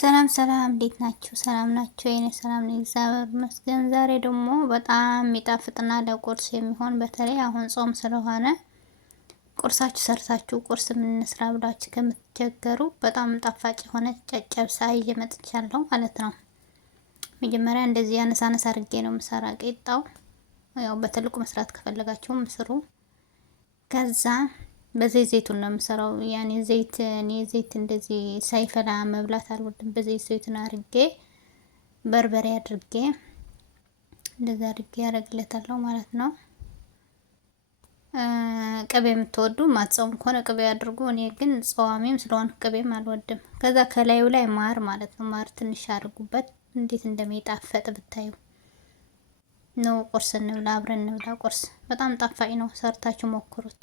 ሰላም ሰላም፣ እንዴት ናችሁ? ሰላም ናችሁ? የኔ ሰላም ነኝ፣ እግዚአብሔር ይመስገን። ዛሬ ደግሞ በጣም የሚጣፍጥና ለቁርስ የሚሆን በተለይ አሁን ጾም ስለሆነ ቁርሳችሁ ሰርታችሁ ቁርስ ምን እንስራ ብላችሁ ከምትቸገሩ በጣም ጣፋጭ የሆነ ጨጨብሳ ይዤ መጥቻለሁ ማለት ነው። መጀመሪያ እንደዚህ አነሳ አነሳ አድርጌ ነው የምሰራ ቂጣው። ያው በትልቁ መስራት ከፈለጋችሁ ስሩ። ከዛ በዘይት ዘይቱን ነው የምሰራው። ያኔ ዘይት እኔ ዘይት እንደዚህ ሳይፈላ መብላት አልወድም። በዘይት ዘይቱን አድርጌ በርበሬ አድርጌ እንደዛ አድርጌ ያደርግለታለሁ ማለት ነው። ቅቤ የምትወዱ ማትጾሙ ከሆነ ቅቤ አድርጉ። እኔ ግን ጾዋሚም ስለሆነ ቅቤም አልወድም። ከዛ ከላዩ ላይ ማር ማለት ነው። ማር ትንሽ አድርጉበት። እንዴት እንደሚጣፈጥ ብታዩ ነው። ቁርስ እንብላ፣ አብረን እንብላ ቁርስ። በጣም ጣፋጭ ነው። ሰርታችሁ ሞክሩት።